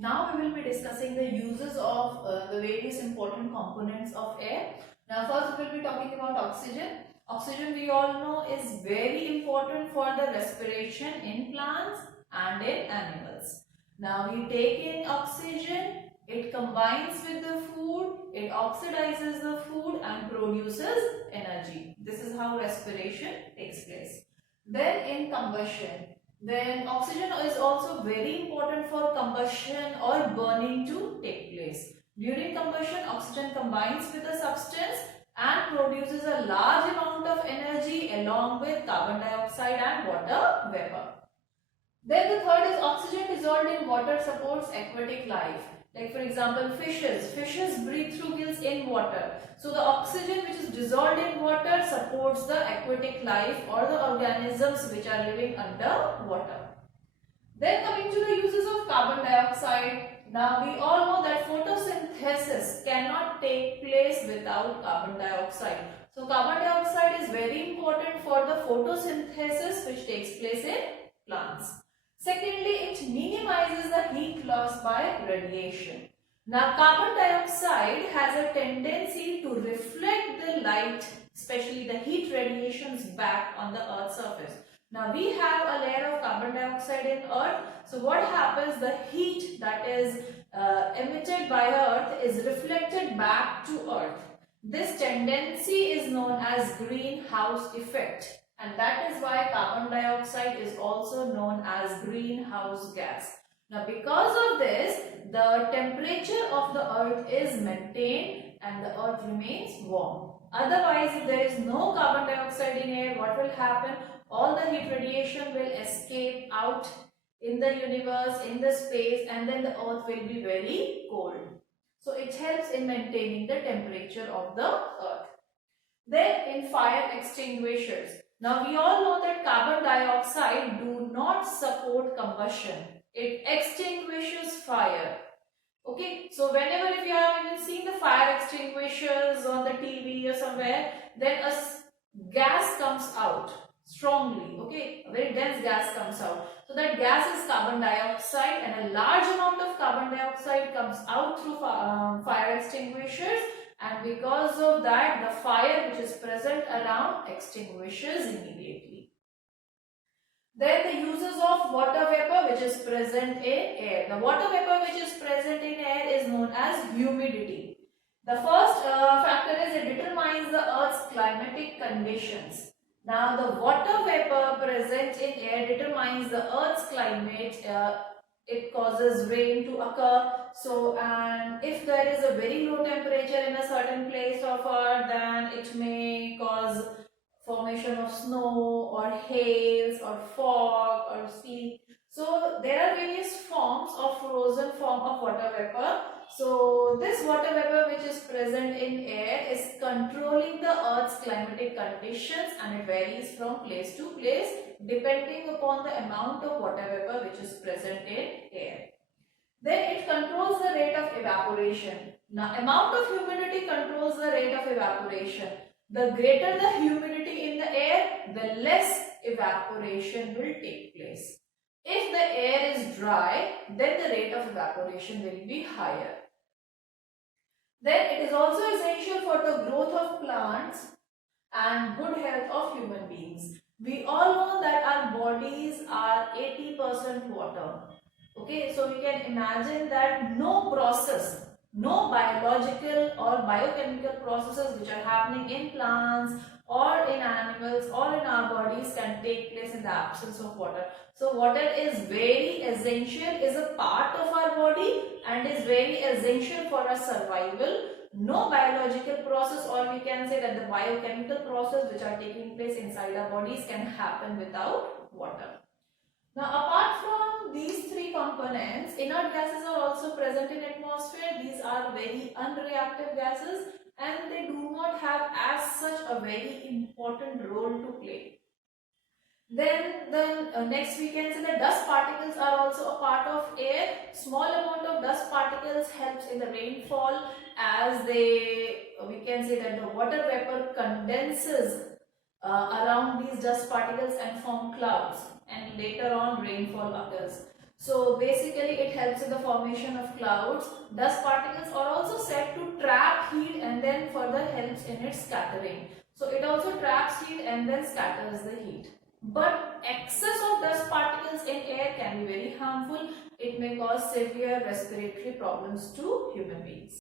Now we will be discussing the uses of the various important components of air. Now first we will be talking about oxygen. Oxygen we all know is very important for the respiration in plants and in animals. Now we take in oxygen, it combines with the food, it oxidizes the food and produces energy. This is how respiration takes place. Then in combustion, then oxygen is also very important for combustion or burning to take place. During combustion, oxygen combines with a substance and produces a large amount of energy along with carbon dioxide and water vapor. Then the third is oxygen dissolved in water supports aquatic life. Like for example, fishes breathe through gills in water. So the oxygen which is dissolved in water supports the aquatic life or the organisms which are living under water. Then coming to the uses of carbon dioxide. Now we all know that photosynthesis cannot take place without carbon dioxide. So carbon dioxide is very important for the photosynthesis which takes place in plants. Secondly, it minimizes the heat loss by radiation. Now, carbon dioxide has a tendency to reflect the light, especially the heat radiations, back on the Earth's surface. Now, we have a layer of carbon dioxide in Earth. So, what happens? The heat that is emitted by Earth is reflected back to Earth. This tendency is known as greenhouse effect. And that is why carbon dioxide is also known as greenhouse gas. Now because of this, the temperature of the earth is maintained and the earth remains warm. Otherwise, if there is no carbon dioxide in air, what will happen? All the heat radiation will escape out in the universe, in the space, and then the earth will be very cold. So it helps in maintaining the temperature of the earth. Then in fire extinguishers. Now we all know that carbon dioxide do not support combustion. It extinguishes fire. Okay, so whenever if you have even seen the fire extinguishers on the TV or somewhere, then a gas comes out strongly. Okay, a very dense gas comes out. So that gas is carbon dioxide, and a large amount of carbon dioxide comes out through fire extinguishers. And because of that, the fire which is present around extinguishes immediately. Then the uses of water vapor which is present in air. The water vapor which is present in air is known as humidity. The first factor is it determines the Earth's climatic conditions. Now the water vapor present in air determines the Earth's climate. It causes rain to occur. So, and if there is a very low temperature in a certain place of Earth, then it may cause formation of snow or hails or fog or sleet. So, there are various forms of frozen form of water vapor. So, this water vapor which is present in air is controlling the Earth's climatic conditions, and it varies from place to place depending upon the amount of water vapor which is present in air. Then it controls the rate of evaporation. Now, amount of humidity controls the rate of evaporation. The greater the humidity in the air, the less evaporation will take place. If the air is dry, then the rate of evaporation will be higher. Then it is also essential for the growth of plants and good health of human beings. We all know that our bodies are 80% water. Okay, so we can imagine that no process, no biological or biochemical processes which are happening in plants or in animals or in our bodies can take place in the absence of water. So water is very essential, is a part of our body and is very essential for our survival. No biological process, or we can say that the biochemical process which are taking place inside our bodies can happen without water. Now apart from these three components, inert gases are also present in atmosphere. These are very unreactive gases and they do not have as such a very important role to play. Then next we can say that dust particles are also a part of air. Small amount of dust particles helps in the rainfall, as we can say that the water vapor condenses around these dust particles and form clouds, and later on rainfall occurs. So basically it helps in the formation of clouds. Dust particles are also said to trap heat and then further helps in its scattering. So it also traps heat and then scatters the heat. But excess of dust particles in air can be very harmful. It may cause severe respiratory problems to human beings.